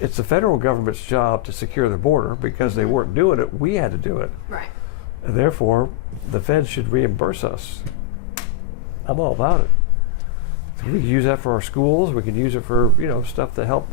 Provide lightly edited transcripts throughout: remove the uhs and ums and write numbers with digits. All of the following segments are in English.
it's the federal government's job to secure the border. Because they weren't doing it, we had to do it. Right. And therefore, the feds should reimburse us. I'm all about it. So we can use that for our schools. We can use it for stuff to help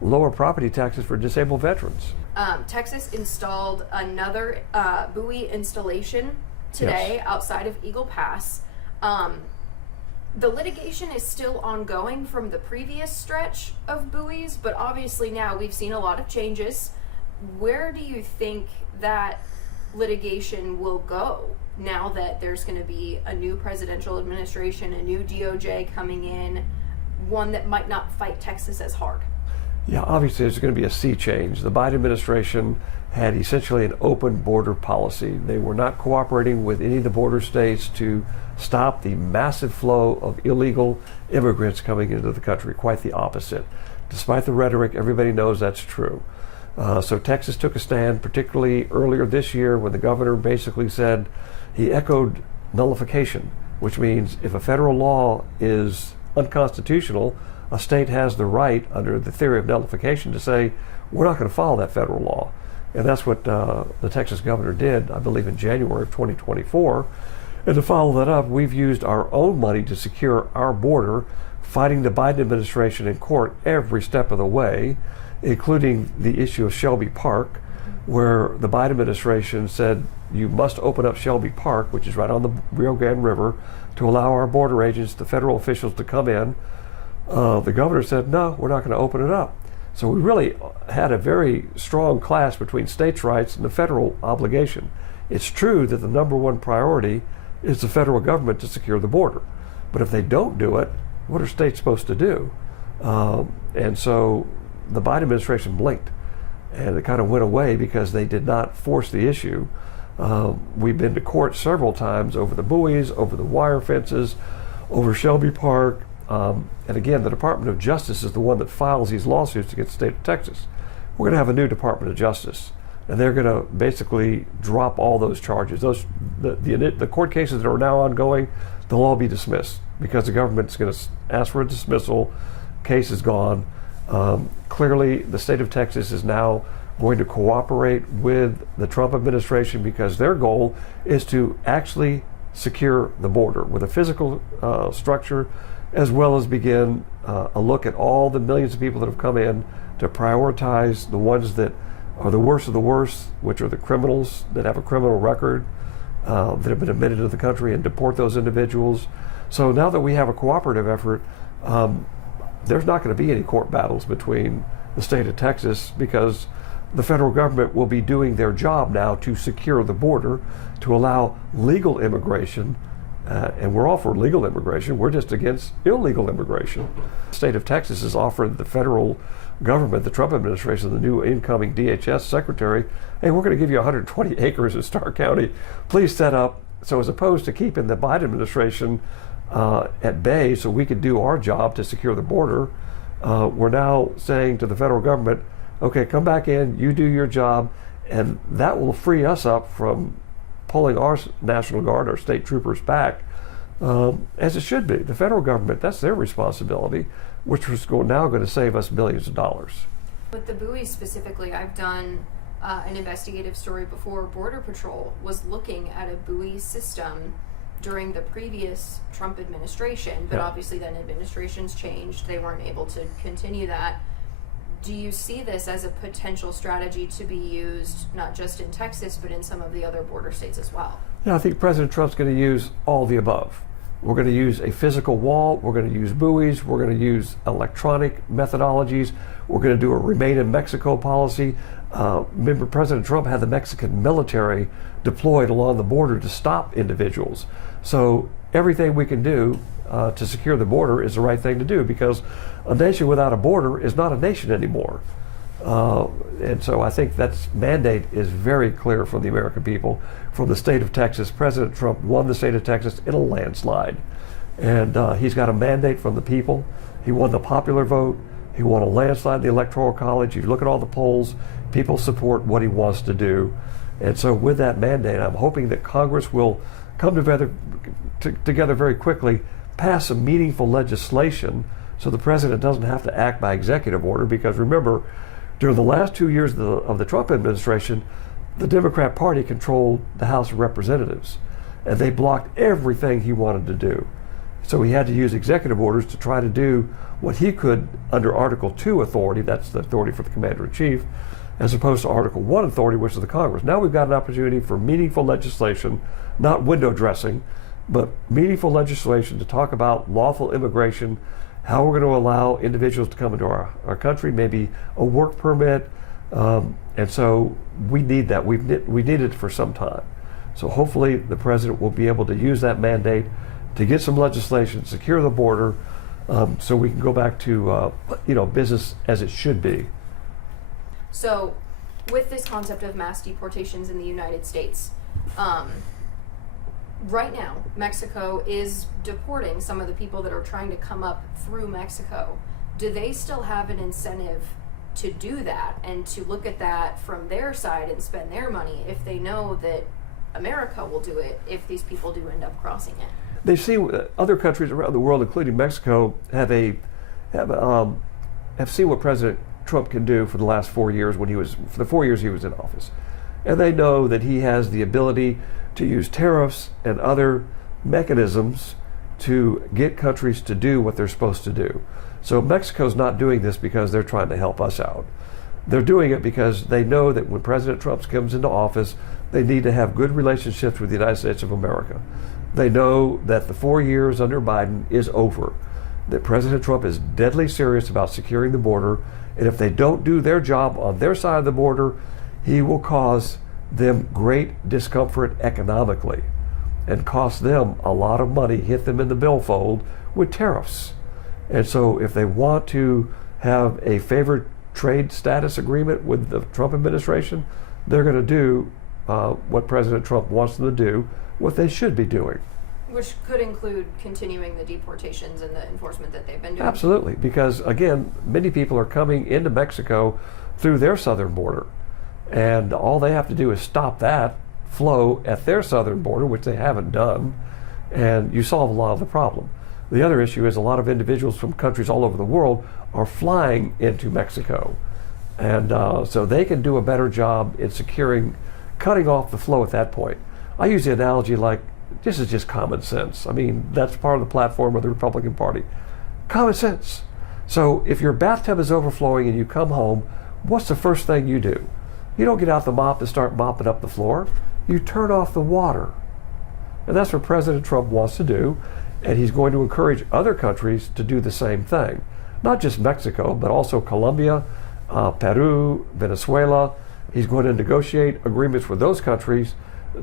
lower property taxes for disabled veterans. Texas installed another buoy installation today outside of Eagle Pass. The litigation is still ongoing from the previous stretch of buoys, but obviously now we've seen a lot of changes. Where do you think that litigation will go now that there's going to be a new presidential administration, a new DOJ coming in, one that might not fight Texas as hard? Yeah, obviously there's going to be a sea change. The Biden administration had essentially an open border policy. They were not cooperating with any of the border states to stop the massive flow of illegal immigrants coming into the country. Quite the opposite. Despite the rhetoric, everybody knows that's true. So Texas took a stand, particularly earlier this year when the governor basically said, he echoed nullification, which means if a federal law is unconstitutional, a state has the right, under the theory of nullification, to say, we're not going to follow that federal law. And that's what the Texas governor did, I believe, in January of 2024. And to follow that up, we've used our own money to secure our border, fighting the Biden administration in court every step of the way, including the issue of Shelby Park, where the Biden administration said you must open up Shelby Park, which is right on the Rio Grande River, to allow our border agents, the federal officials, to come in. The governor said, no, we're not going to open it up. So we really had a very strong clash between states' rights and the federal obligation. It's true that the number one priority is the federal government to secure the border. But if they don't do it, what are states supposed to do? And so the Biden administration blinked, and it kind of went away because they did not force the issue. We've been to court several times over the buoys, over the wire fences, over Shelby Park. And again, the Department of Justice is the one that files these lawsuits against the state of Texas. We're going to have a new Department of Justice, and they're going to basically drop all those charges. The court cases that are now ongoing, they'll all be dismissed because the government's going to ask for a dismissal. Case is gone. Clearly, the state of Texas is now going to cooperate with the Trump administration because their goal is to actually secure the border with a physical structure, as well as begin a look at all the millions of people that have come in, to prioritize the ones that are the worst of the worst, which are the criminals that have a criminal record, that have been admitted to the country, and deport those individuals. So now that we have a cooperative effort, there's not going to be any court battles between the state of Texas, because the federal government will be doing their job now to secure the border, to allow legal immigration. And we're all for legal immigration. We're just against illegal immigration. The state of Texas has offered the federal government, the Trump administration, the new incoming DHS secretary, hey, we're going to give you 120 acres in Starr County. Please set up. So as opposed to keeping the Biden administration at bay so we could do our job to secure the border, we're now saying to the federal government, okay, come back in, you do your job, and that will free us up from pulling our National Guard, our state troopers back, as it should be. The federal government, that's their responsibility, which was now going to save us billions of dollars. With the buoys specifically, I've done an investigative story before. Border Patrol was looking at a buoy system during the previous Trump administration, but obviously then administrations changed. They weren't able to continue that. Do you see this as a potential strategy to be used not just in Texas, but in some of the other border states as well? Yeah, I think President Trump's going to use all the above. We're going to use a physical wall. We're going to use buoys. We're going to use electronic methodologies. We're going to do a Remain in Mexico policy. Remember, President Trump had the Mexican military deployed along the border to stop individuals. So everything we can do to secure the border is the right thing to do, because a nation without a border is not a nation anymore. And so I think that mandate is very clear from the American people. From the state of Texas, President Trump won the state of Texas in a landslide. And he's got a mandate from the people. He won the popular vote. He won a landslide in the Electoral College. You look at all the polls, people support what he wants to do. And so with that mandate, I'm hoping that Congress will come together very quickly, pass some meaningful legislation so the president doesn't have to act by executive order, because remember, During the last 2 years of the Trump administration, the Democrat Party controlled the House of Representatives, and they blocked everything he wanted to do. So he had to use executive orders to try to do what he could under Article 2 authority, that's the authority for the Commander-in-Chief, as opposed to Article 1 authority, which is the Congress. Now we've got an opportunity for meaningful legislation, not window dressing, but meaningful legislation to talk about lawful immigration, how we're going to allow individuals to come into our country, maybe a work permit, and so we need that. We needed it for some time. So hopefully the president will be able to use that mandate to get some legislation, secure the border, so we can go back to business as it should be. So, with this concept of mass deportations in the United States, right now, Mexico is deporting some of the people that are trying to come up through Mexico. Do they still have an incentive to do that and to look at that from their side and spend their money if they know that America will do it if these people do end up crossing it? They see other countries around the world, including Mexico, have seen what President Trump can do for the last 4 years for the 4 years he was in office. And they know that he has the ability to use tariffs and other mechanisms to get countries to do what they're supposed to do. So Mexico's not doing this because they're trying to help us out. They're doing it because they know that when President Trump comes into office, they need to have good relationships with the United States of America. They know that the 4 years under Biden is over, that President Trump is deadly serious about securing the border, and if they don't do their job on their side of the border, he will cause them great discomfort economically and cost them a lot of money, hit them in the billfold with tariffs. And so if they want to have a favored trade status agreement with the Trump administration, they're going to do what President Trump wants them to do, what they should be doing. Which could include continuing the deportations and the enforcement that they've been doing. Absolutely, because again, many people are coming into Mexico through their southern border, and all they have to do is stop that flow at their southern border, which they haven't done, and you solve a lot of the problem. The other issue is a lot of individuals from countries all over the world are flying into Mexico, and so they can do a better job in cutting off the flow at that point. I use the analogy like, this is just common sense. I mean, that's part of the platform of the Republican Party. Common sense. So if your bathtub is overflowing and you come home, what's the first thing you do? You don't get out the mop and start mopping up the floor. You turn off the water. And that's what President Trump wants to do, and he's going to encourage other countries to do the same thing. Not just Mexico, but also Colombia, Peru, Venezuela. He's going to negotiate agreements with those countries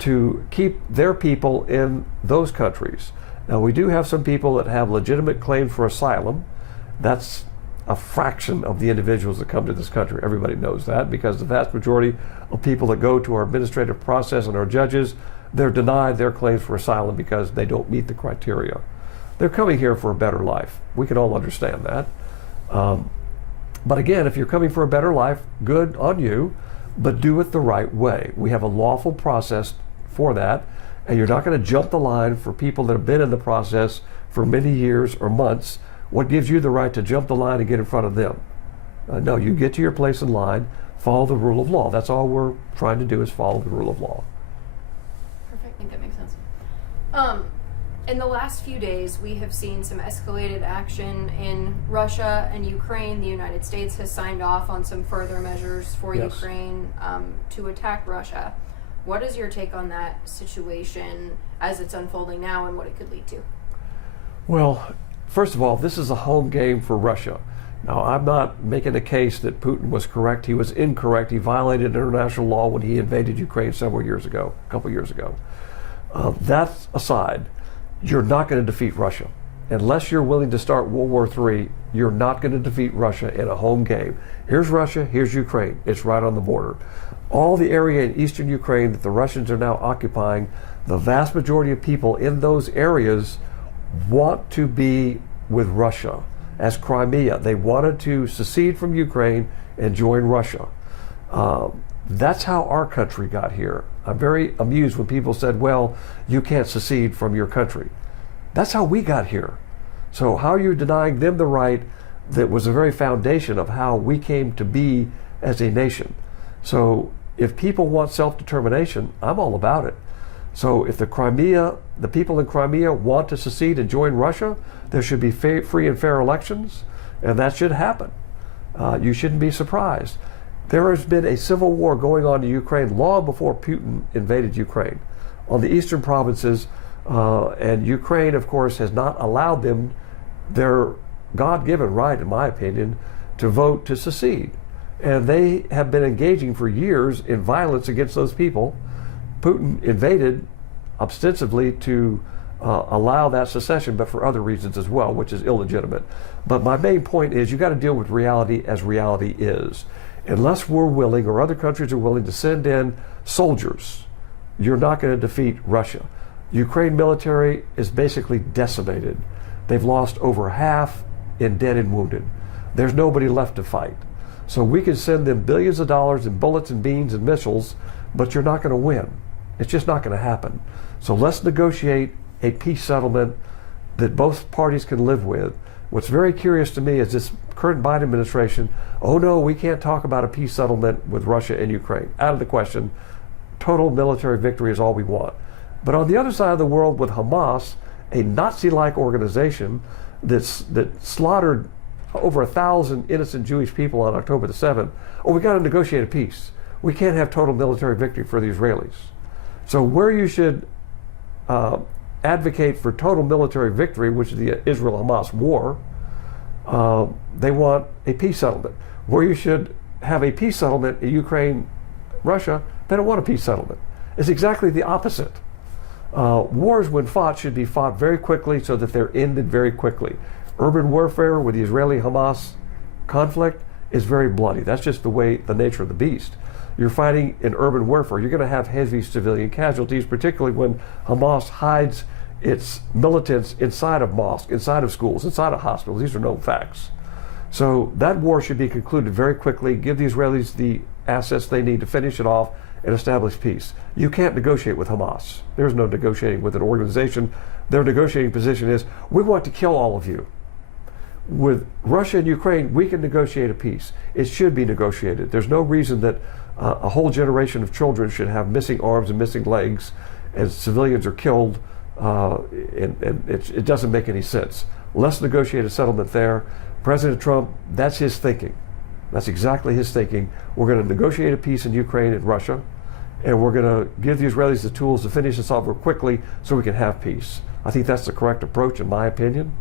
to keep their people in those countries. Now, we do have some people that have legitimate claims for asylum. That's a fraction of the individuals that come to this country. Everybody knows that, because the vast majority of people that go to our administrative process and our judges, they're denied their claims for asylum because they don't meet the criteria. They're coming here for a better life. We can all understand that. But again, if you're coming for a better life, good on you, but do it the right way. We have a lawful process for that, and you're not going to jump the line for people that have been in the process for many years or months. What gives you the right to jump the line and get in front of them? No, you get to your place in line, follow the rule of law. That's all we're trying to do, is follow the rule of law. Perfect. I think that makes sense. In the last few days, we have seen some escalated action in Russia and Ukraine. The United States has signed off on some further measures for Ukraine to attack Russia. What is your take on that situation as it's unfolding now and what it could lead to? Well, first of all, this is a home game for Russia. Now, I'm not making a case that Putin was correct. He was incorrect. He violated international law when he invaded Ukraine a couple years ago. That aside, you're not going to defeat Russia. Unless you're willing to start World War III, you're not going to defeat Russia in a home game. Here's Russia, here's Ukraine. It's right on the border. All the area in eastern Ukraine that the Russians are now occupying, the vast majority of people in those areas want to be with Russia. As Crimea, they wanted to secede from Ukraine and join Russia. That's how our country got here. I'm very amused when people said, well, you can't secede from your country. That's how we got here. So how are you denying them the right that was the very foundation of how we came to be as a nation. So if people want self-determination, I'm all about it. So if the people in Crimea want to secede and join Russia, there should be free and fair elections, and that should happen. You shouldn't be surprised. There has been a civil war going on in Ukraine long before Putin invaded Ukraine on the eastern provinces, and Ukraine, of course, has not allowed them their God-given right, in my opinion, to vote to secede. And they have been engaging for years in violence against those people. Putin invaded ostensibly to allow that secession, but for other reasons as well, which is illegitimate. But my main point is you got to deal with reality as reality is. Unless we're willing, or other countries are willing, to send in soldiers, you're not going to defeat Russia. Ukraine military is basically decimated. They've lost over half in dead and wounded. There's nobody left to fight. So we can send them billions of dollars in bullets and beans and missiles, but you're not going to win. It's just not going to happen. So let's negotiate a peace settlement that both parties can live with. What's very curious to me is this current Biden administration, oh no, we can't talk about a peace settlement with Russia and Ukraine. Out of the question. Total military victory is all we want. But on the other side of the world with Hamas, a Nazi-like organization that slaughtered over 1,000 innocent Jewish people on October the 7th, oh, we got to negotiate a peace. We can't have total military victory for the Israelis. So where you should advocate for total military victory, which is the Israel-Hamas war, they want a peace settlement. Where you should have a peace settlement in Ukraine-Russia, they don't want a peace settlement. It's exactly the opposite. Wars, when fought, should be fought very quickly so that they're ended very quickly. Urban warfare with the Israeli-Hamas conflict is very bloody. That's just the nature of the beast. You're fighting in urban warfare. You're going to have heavy civilian casualties, particularly when Hamas hides its militants inside of mosques, inside of schools, inside of hospitals. These are known facts. So that war should be concluded very quickly, give the Israelis the assets they need to finish it off and establish peace. You can't negotiate with Hamas. There's no negotiating with an organization. Their negotiating position is, we want to kill all of you. With Russia and Ukraine, we can negotiate a peace. It should be negotiated. There's no reason that a whole generation of children should have missing arms and missing legs as civilians are killed. And it doesn't make any sense. Let's negotiate a settlement there. President Trump, that's his thinking. That's exactly his thinking. We're going to negotiate a peace in Ukraine and Russia, and we're going to give the Israelis the tools to finish this off quickly so we can have peace. I think that's the correct approach, in my opinion.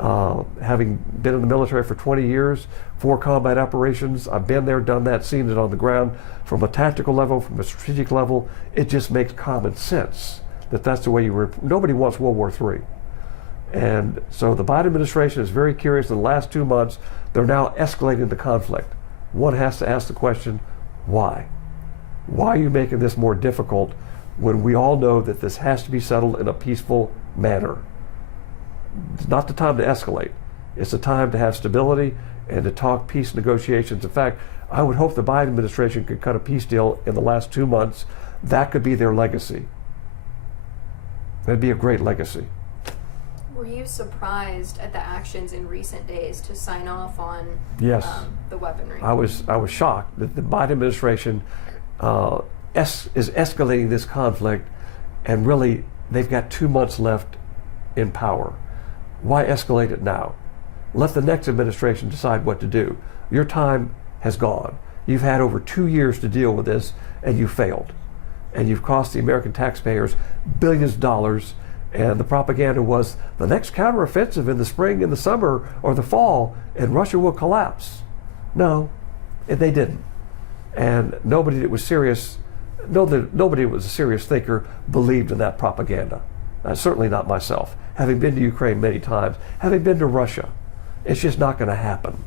Having been in the military for 20 years, 4 combat operations, I've been there, done that, seen it on the ground. From a tactical level, from a strategic level, it just makes common sense that that's the way nobody wants World War III. And so the Biden administration is very curious. In the last 2 months, they're now escalating the conflict. One has to ask the question, why? Why are you making this more difficult when we all know that this has to be settled in a peaceful manner? It's not the time to escalate. It's the time to have stability and to talk peace negotiations. In fact, I would hope the Biden administration could cut a peace deal in the last 2 months. That could be their legacy. That'd be a great legacy. Were you surprised at the actions in recent days to sign off on yes. The weaponry? I was shocked that the Biden administration is escalating this conflict, and really they've got 2 months left in power. Why escalate it now? Let the next administration decide what to do. Your time has gone. You've had over 2 years to deal with this, and you failed. And you've cost the American taxpayers billions of dollars. And the propaganda was the next counteroffensive in the spring, in the summer, or the fall, and Russia will collapse. No, they didn't. And nobody that was serious, nobody that was a serious thinker believed in that propaganda. Certainly not myself. Having been to Ukraine many times, having been to Russia, it's just not going to happen.